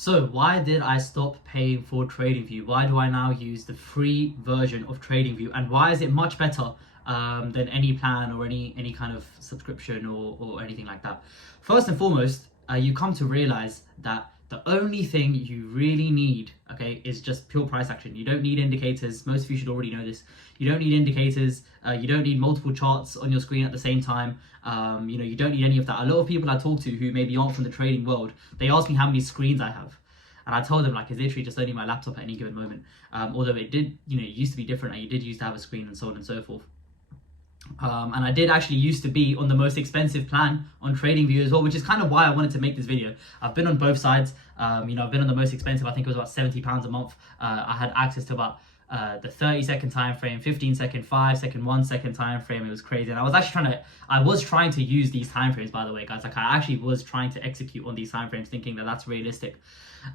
So why did I stop paying for TradingView? Why do I now use the free version of TradingView? And why is it much better than any plan or any kind of subscription or anything like that? First and foremost, you come to realize that the only thing you really need, okay, is just pure price action. You don't need indicators. Most of you should already know this. You don't need indicators. You don't need multiple charts on your screen at the same time. You don't need any of that. A lot of people I talk to who maybe aren't from the trading world, they ask me how many screens I have. And I told them, like, it's literally just only my laptop at any given moment. Although it did, it used to be different. And you did used to have a screen and so on and so forth. And I did actually used to be on the most expensive plan on TradingView as well, which is kind of why I wanted to make this video. I've been on both sides. I've been on the most expensive. I think it was about £70 a month. I had access to about the 30-second time frame, 15-second, 5-second, 1-second time frame. It was crazy. And I was trying to use these time frames, by the way, guys. Like, I actually was trying to execute on these time frames, thinking that that's realistic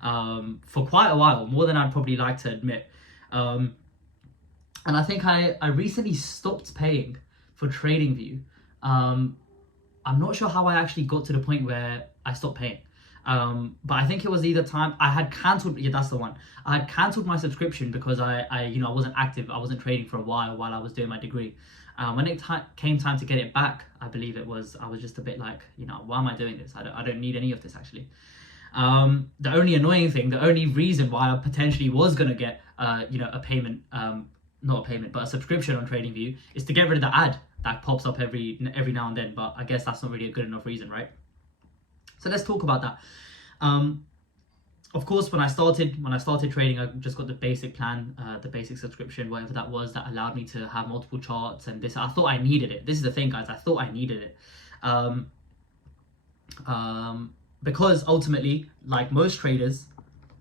for quite a while, more than I'd probably like to admit. And I think I recently stopped paying for TradingView. I'm not sure how I actually got to the point where I stopped paying. But I think it was either time I had cancelled. Yeah, that's the one. I had cancelled my subscription because I wasn't active. I wasn't trading for a while I was doing my degree. When it came time to get it back, I believe it was, I was just a bit like, why am I doing this? I don't need any of this actually. The only annoying thing, the only reason why I potentially was gonna get a payment, not a payment, but a subscription on TradingView, is to get rid of the ad that pops up every now and then. But I guess that's not really a good enough reason, right? So let's talk about that. Of course, when I started trading, I just got the basic plan, the basic subscription, whatever that was, that allowed me to have multiple charts and this. I thought I needed it. This is the thing, guys. I thought I needed it. Because ultimately, like most traders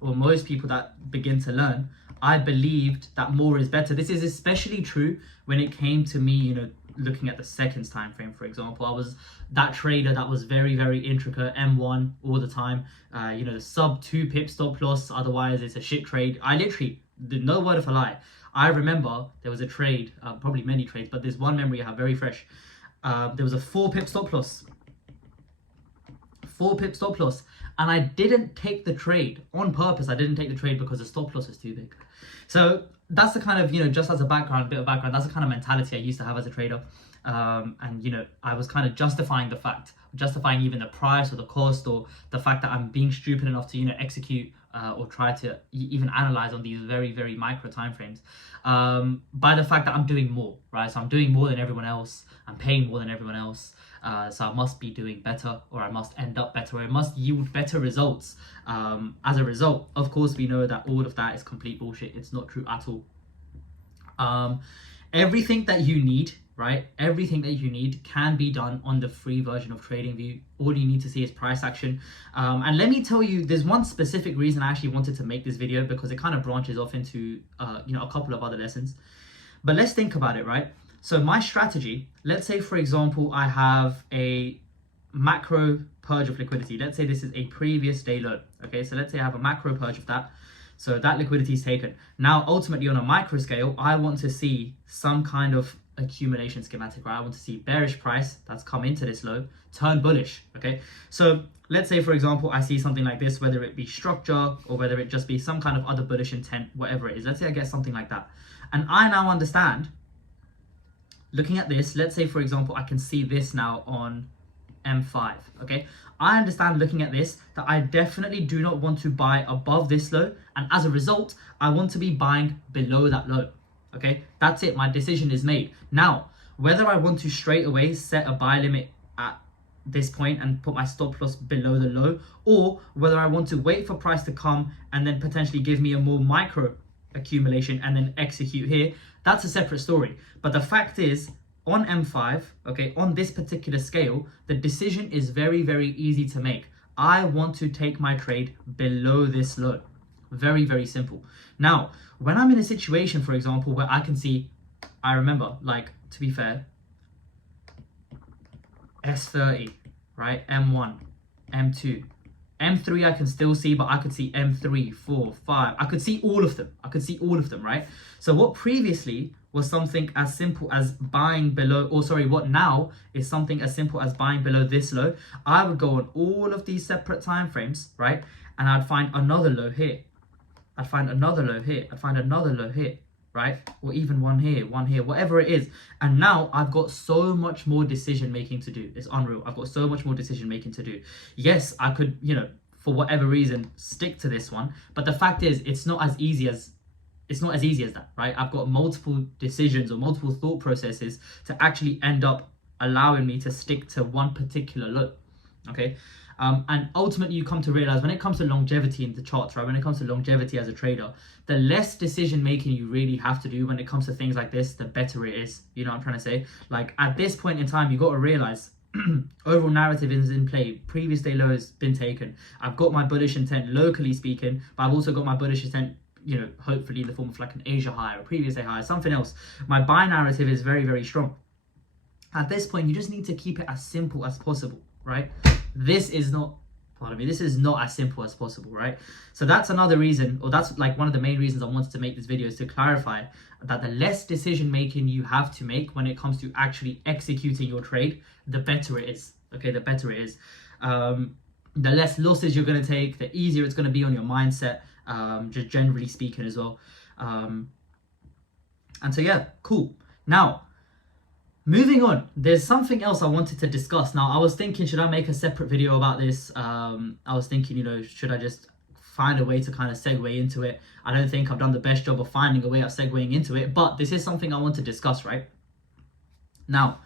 or most people that begin to learn, I believed that more is better. This is especially true when it came to me, looking at the seconds time frame, for example. I was that trader that was very, very intricate, M1 all the time. The sub 2 pip stop loss, otherwise it's a shit trade. I literally, no word of a lie, I remember there was a trade, probably many trades, but there's one memory I have very fresh. There was a 4 pip stop loss. 4 pip stop loss, and I didn't take the trade on purpose. I didn't take the trade because the stop loss was too big. So that's the kind of, just as a bit of background, that's the kind of mentality I used to have as a trader. And I was kind of justifying even the price or the cost or the fact that I'm being stupid enough to execute or try to even analyze on these very, very micro timeframes by the fact that I'm doing more, right? So I'm doing more than everyone else. I'm paying more than everyone else. So I must be doing better, or I must end up better, or I must yield better results. As a result, of course, we know that all of that is complete bullshit. It's not true at all. Everything that you need, right? Everything that you need can be done on the free version of TradingView. All you need to see is price action. And let me tell you, there's one specific reason I actually wanted to make this video, because it kind of branches off into a couple of other lessons. But let's think about it, right? So my strategy, let's say, for example, I have a macro purge of liquidity. Let's say this is a previous day low. Okay, so let's say I have a macro purge of that. So that liquidity is taken. Now, ultimately, on a micro scale, I want to see some kind of accumulation schematic, right? I want to see bearish price that's come into this low turn bullish. Okay, so let's say, for example, I see something like this, whether it be structure or whether it just be some kind of other bullish intent, whatever it is. Let's say I get something like that, and I now understand, looking at this, let's say, for example, I can see this now on M5, okay? I understand, looking at this, that I definitely do not want to buy above this low, and as a result, I want to be buying below that low, okay? That's it, my decision is made. Now, whether I want to straight away set a buy limit at this point and put my stop loss below the low, or whether I want to wait for price to come and then potentially give me a more micro accumulation and then execute here, that's a separate story. But the fact is, on M5, okay, on this particular scale, the decision is very, very easy to make. I want to take my trade below this low. Very, very simple. Now, when I'm in a situation, for example, where I can see, I remember, like, to be fair, S30, right, M1, M2, M3 I can still see, but I could see M3, 4, 5. I could see all of them. Right? So what previously was something as simple as buying below, what now is something as simple as buying below this low, I would go on all of these separate time frames, right? and I'd find another low here. I'd find another low here. I'd find another low here, right? Or even one here, whatever it is. And now I've got so much more decision making to do. It's unreal. I've got so much more decision making to do. Yes, I could, you know, for whatever reason, stick to this one. But the fact is, it's not as easy as that, right? I've got multiple decisions or multiple thought processes to actually end up allowing me to stick to one particular low, okay? And ultimately, you come to realize when it comes to longevity in the charts, right? When it comes to longevity as a trader, the less decision making you really have to do when it comes to things like this, the better it is. You know what I'm trying to say? Like at this point in time, you got to realize overall narrative is in play. Previous day low has been taken. I've got my bullish intent locally speaking, but I've also got my bullish intent, you know, hopefully in the form of like an Asia high or a previous day high, something else. My buy narrative is very, very strong. At this point, you just need to keep it as simple as possible, right? This is not as simple as possible, right? So that's another reason, or that's like one of the main reasons I wanted to make this video, is to clarify that the less decision making you have to make when it comes to actually executing your trade, the better it is, okay? The better it is. The less losses you're going to take, the easier it's going to be on your mindset, just generally speaking as well. And so yeah, cool. Now, moving on, there's something else I wanted to discuss. Now, I was thinking, should I make a separate video about this? I was thinking, you know, should I just find a way to kind of segue into it? I don't think I've done the best job of finding a way of segueing into it, but this is something I want to discuss, right? Now,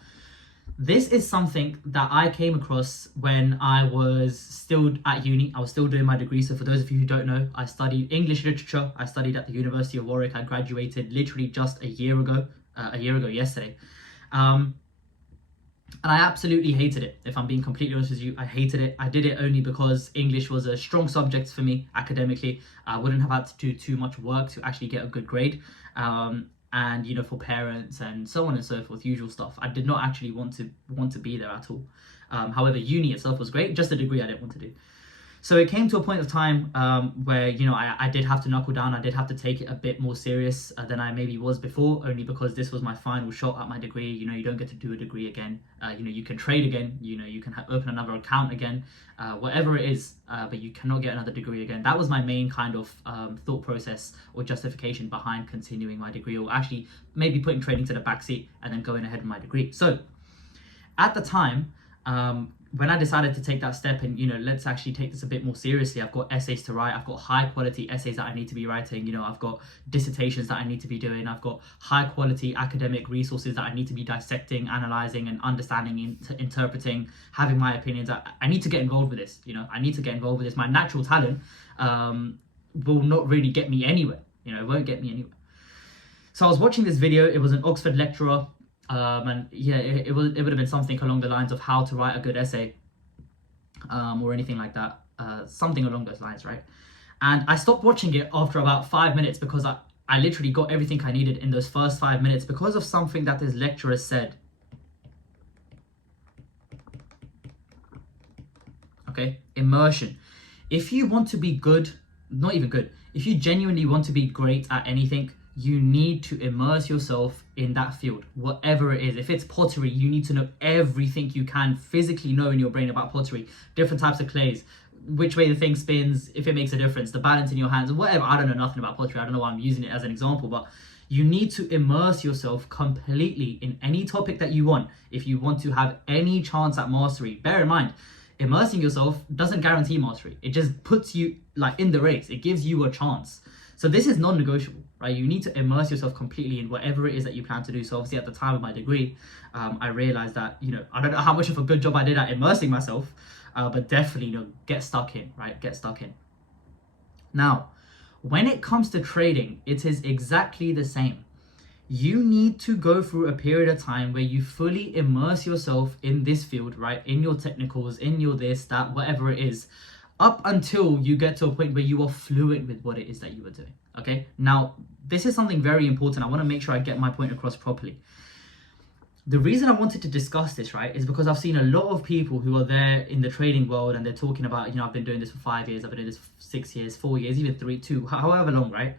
this is something that I came across when I was still at uni. I was still doing my degree. So for those of you who don't know, I studied English literature. I studied at the University of Warwick. I graduated literally just a year ago yesterday. And I absolutely hated it. If I'm being completely honest with you, I hated it. I did it only because English was a strong subject for me academically. I wouldn't have had to do too much work to actually get a good grade. And you know, for parents and so on and so forth, usual stuff. I did not actually want to be there at all. However, uni itself was great, just a degree I didn't want to do. So it came to a point of time where, you know, I did have to knuckle down. I did have to take it a bit more serious than I maybe was before, only because this was my final shot at my degree. You know, you don't get to do a degree again. You know, you can trade again. You know, you can open another account again, whatever it is, but you cannot get another degree again. That was my main kind of thought process or justification behind continuing my degree, or actually maybe putting trading to the backseat and then going ahead with my degree. So at the time, when I decided to take that step and, you know, let's actually take this a bit more seriously, I've got essays to write, I've got high quality essays that I need to be writing, you know, I've got dissertations that I need to be doing, I've got high quality academic resources that I need to be dissecting, analyzing and understanding, interpreting, having my opinions. I need to get involved with this, you know, I need to get involved with this. My natural talent will not really get me anywhere, you know, it won't get me anywhere. So I was watching this video, it was an Oxford lecturer, and yeah, it would have been something along the lines of how to write a good essay, or anything like that, something along those lines, right? And I stopped watching it after about 5 minutes because I literally got everything I needed in those first 5 minutes because of something that this lecturer said. Okay, immersion. If you want to be good, not even good, if you genuinely want to be great at anything, you need to immerse yourself in that field, whatever it is. If it's pottery, you need to know everything you can physically know in your brain about pottery, different types of clays, which way the thing spins, if it makes a difference, the balance in your hands, and whatever. I don't know nothing about pottery. I don't know why I'm using it as an example, but you need to immerse yourself completely in any topic that you want if you want to have any chance at mastery. Bear in mind, immersing yourself doesn't guarantee mastery. It just puts you like in the race. It gives you a chance. So this is non-negotiable, right? You need to immerse yourself completely in whatever it is that you plan to do. So obviously at the time of my degree, I realized that, you know, I don't know how much of a good job I did at immersing myself, but definitely, you know, get stuck in, right? Get stuck in. Now, when it comes to trading, it is exactly the same. You need to go through a period of time where you fully immerse yourself in this field, right? In your technicals, in your this, that, whatever it is, up until you get to a point where you are fluent with what it is that you are doing, okay? Now, this is something very important. I want to make sure I get my point across properly. The reason I wanted to discuss this, right, is because I've seen a lot of people who are there in the trading world and they're talking about, you know, I've been doing this for 5 years, I've been doing this for 6 years, 4 years, even 3, 2, however long, right?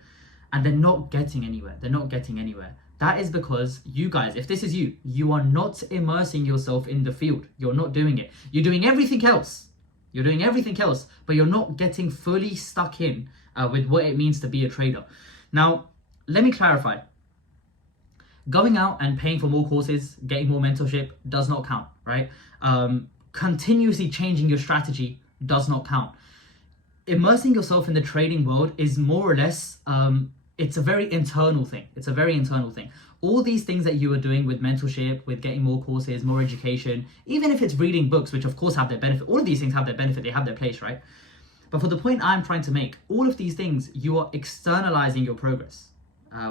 And they're not getting anywhere. They're not getting anywhere. That is because you guys, if this is you are not immersing yourself in the field. You're not doing it. You're doing everything else. You're doing everything else, but you're not getting fully stuck in with what it means to be a trader. Now, let me clarify. Going out and paying for more courses, getting more mentorship does not count, right? Continuously changing your strategy does not count. Immersing yourself in the trading world is more or less, it's a very internal thing. It's a very internal thing. All these things that you are doing with mentorship, with getting more courses, more education, even if it's reading books, which of course have their benefit, all of these things have their benefit, they have their place, right? But for the point I'm trying to make, all of these things, you are externalizing your progress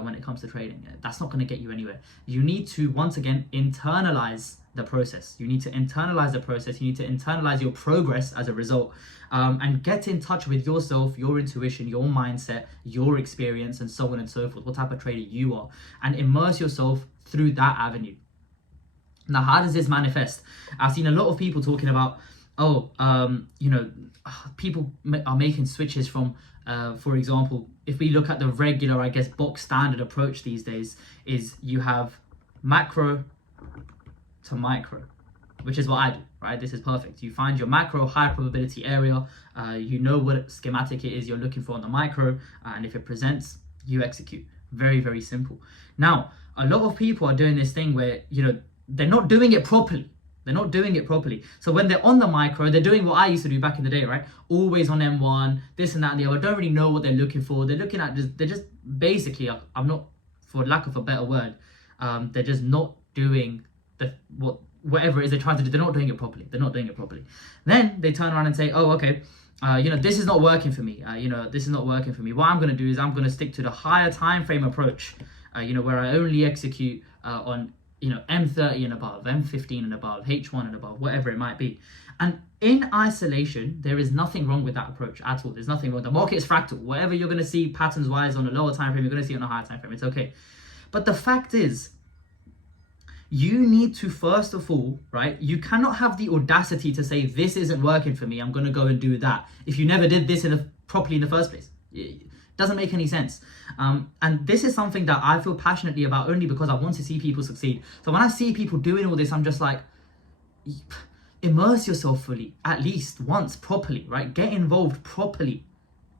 when it comes to trading. That's not going to get you anywhere. You need to, once again, internalize the process. You need to internalize the process. You need to internalize your progress as a result, and get in touch with yourself, your intuition, your mindset, your experience, and so on and so forth, what type of trader you are, and immerse yourself through that avenue. Now, how does this manifest? I've seen a lot of people talking about, people are making switches from, for example, if we look at the regular, I guess, box standard approach these days, is you have macro to micro, which is what I do, right? This is perfect. You find your macro high probability area, you know what schematic it is you're looking for on the micro, and if it presents, you execute. Very, very simple. Now, a lot of people are doing this thing where, they're not doing it properly. They're not doing it properly. So when they're on the micro, they're doing what I used to do back in the day, right? Always on M1, this and that and the other. Don't really know what they're looking for. They're looking at they're just basically, I'm not, for lack of a better word, they're just not doing whatever it is they're trying to do. They're not doing it properly. They're not doing it properly. Then they turn around and say, oh, okay, this is not working for me. This is not working for me. What I'm going to do is I'm going to stick to the higher time frame approach, where I only execute on M30 and above, M15 and above, H1 and above, whatever it might be. And in isolation, there is nothing wrong with that approach at all. There's nothing wrong. The market is fractal. Whatever you're going to see patterns-wise on a lower time frame, you're going to see on a higher time frame. It's okay. But the fact is, you need to, first of all, right, you cannot have the audacity to say, this isn't working for me, I'm going to go and do that, if you never did this properly in the first place. Doesn't make any sense. And this is something that I feel passionately about only because I want to see people succeed. So when I see people doing all this, I'm just like, immerse yourself fully, at least once properly, right? Get involved properly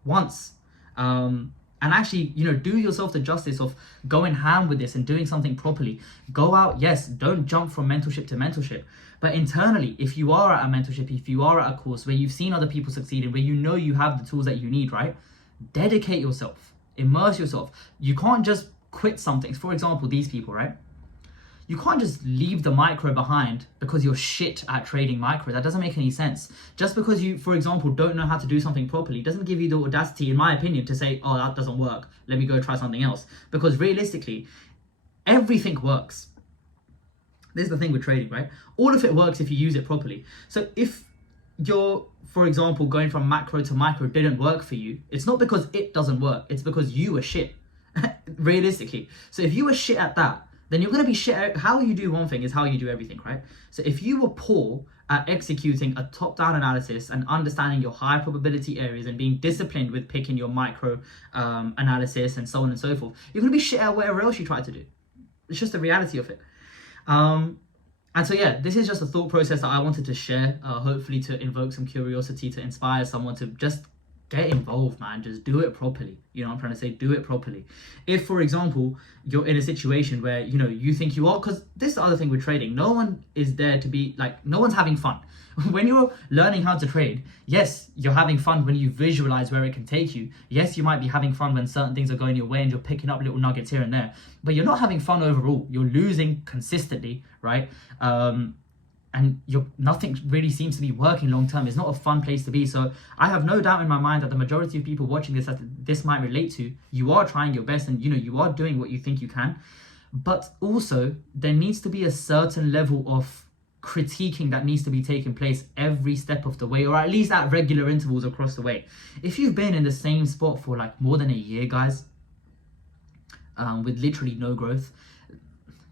once. And actually, do yourself the justice of going ham with this and doing something properly. Go out, yes, don't jump from mentorship to mentorship. But internally, if you are at a mentorship, if you are at a course where you've seen other people succeeding, where you have the tools that you need, right? Dedicate yourself, immerse yourself. You can't just quit something. For example, these people, right? You can't just leave the micro behind because you're shit at trading micro. That doesn't make any sense. Just because you, for example, don't know how to do something properly doesn't give you the audacity, in my opinion, to say, oh, that doesn't work, let me go try something else. Because realistically, everything works. This is the thing with trading, right? All of it works if you use it properly. So if you're, for example, going from macro to micro didn't work for you, it's not because it doesn't work, it's because you were shit, realistically. So if you were shit at that, then you're going to be shit at how you do one thing is how you do everything, right? So if you were poor at executing a top-down analysis and understanding your high probability areas and being disciplined with picking your micro analysis and so on and so forth, you're going to be shit at whatever else you try to do. It's just the reality of it. And so, yeah, this is just a thought process that I wanted to share, hopefully to invoke some curiosity, to inspire someone to just get involved, man. Just do it properly. You know what I'm trying to say? Do it properly. If, for example, you're in a situation where, you think you are, because this is the other thing with trading, no one is there to be, no one's having fun. When you're learning how to trade, yes, you're having fun when you visualize where it can take you. Yes, you might be having fun when certain things are going your way and you're picking up little nuggets here and there, but you're not having fun overall. You're losing consistently, right? And nothing really seems to be working long term. It's not a fun place to be. So I have no doubt in my mind that the majority of people watching this, that this might relate to, you are trying your best and you are doing what you think you can. But also there needs to be a certain level of critiquing that needs to be taking place every step of the way, or at least at regular intervals across the way. If you've been in the same spot for more than a year, guys, with literally no growth,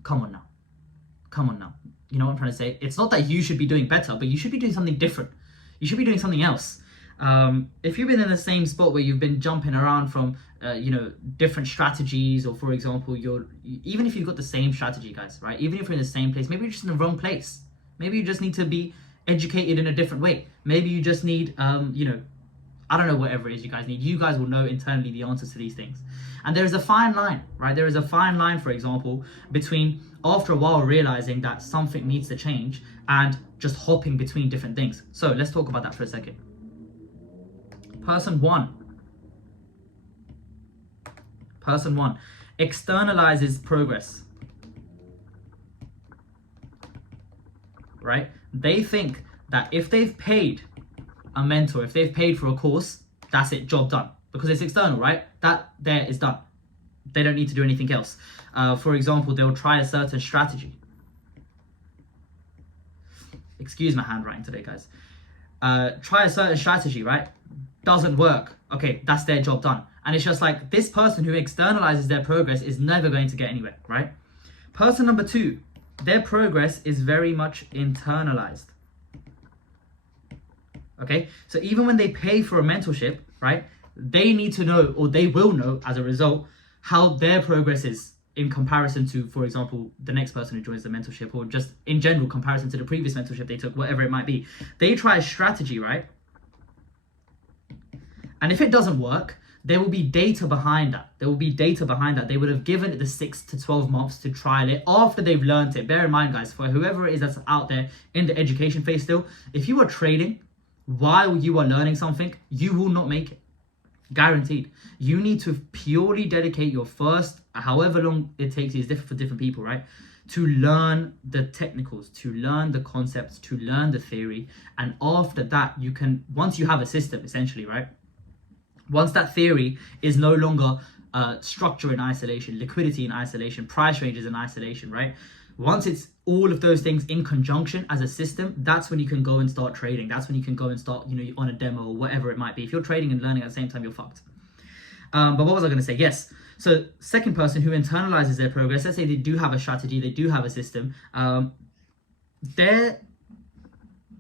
come on now. You know what I'm trying to say? It's not that you should be doing better, but you should be doing something different. You should be doing something else. If you've been in the same spot where you've been jumping around from, different strategies, or for example, even if you've got the same strategy, guys, right? Even if you're in the same place, maybe you're just in the wrong place. Maybe you just need to be educated in a different way. Maybe you just need, you know, I don't know, whatever it is you guys need. You guys will know internally the answers to these things. And there is a fine line, right? There is a fine line, for example, between after a while realizing that something needs to change and just hopping between different things. So let's talk about that for a second. Person one externalizes progress, right? They think that if they've paid a mentor, if they've paid for a course, that's it, job done, because it's external, right? That there is done. They don't need to do anything else. For example, they'll try a certain strategy. Excuse my handwriting today, guys. Try a certain strategy, right? Doesn't work. Okay, that's their job done. And it's just like this person who externalizes their progress is never going to get anywhere, right? Person number two, their progress is very much internalized. Okay, so even when they pay for a mentorship, right, they need to know, or they will know as a result, how their progress is in comparison to, for example, the next person who joins the mentorship, or just in general comparison to the previous mentorship they took, whatever it might be. They try a strategy, right? And if it doesn't work, there will be data behind that. There will be data behind that. They would have given it the 6 to 12 months to trial it after they've learned it. Bear in mind, guys, for whoever it is that's out there in the education phase still, if you are trading while you are learning something, you will not make it. Guaranteed. You need to purely dedicate your first, however long it takes, is different for different people, right? To learn the technicals, to learn the concepts, to learn the theory. And after that, you can, once you have a system, essentially, right? Once that theory is no longer structure in isolation, liquidity in isolation, price ranges in isolation, right? Once it's all of those things in conjunction as a system, that's when you can go and start trading. That's when you can go and start, you know, on a demo or whatever it might be. If you're trading and learning at the same time, you're fucked. But what was I going to say? Yes. So second person who internalizes their progress, let's say they do have a strategy, they do have a system, their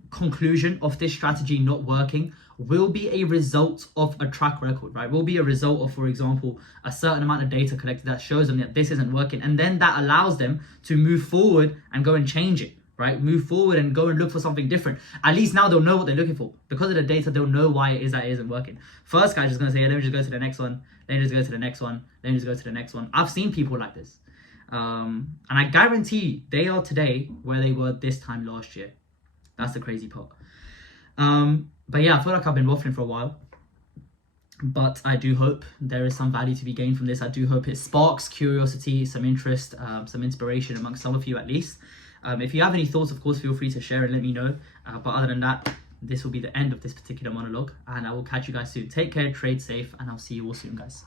conclusion of this strategy not working will be a result of a track record, right? Will be a result of, for example, a certain amount of data collected that shows them that this isn't working. And then that allows them to move forward and go and change it, right? Move forward and go and look for something different. At least now they'll know what they're looking for. Because of the data, they'll know why it is that it isn't working. First guy's just going to say, let me just go to the next one. Let me just go to the next one. Let me just go to the next one. I've seen people like this. And I guarantee they are today where they were this time last year. That's the crazy part. But yeah, I feel like I've been waffling for a while, but I do hope there is some value to be gained from this. I do hope it sparks curiosity, some interest, some inspiration amongst some of you at least. If you have any thoughts, of course, feel free to share and let me know. But other than that, this will be the end of this particular monologue, and I will catch you guys soon. Take care, trade safe, and I'll see you all soon, guys.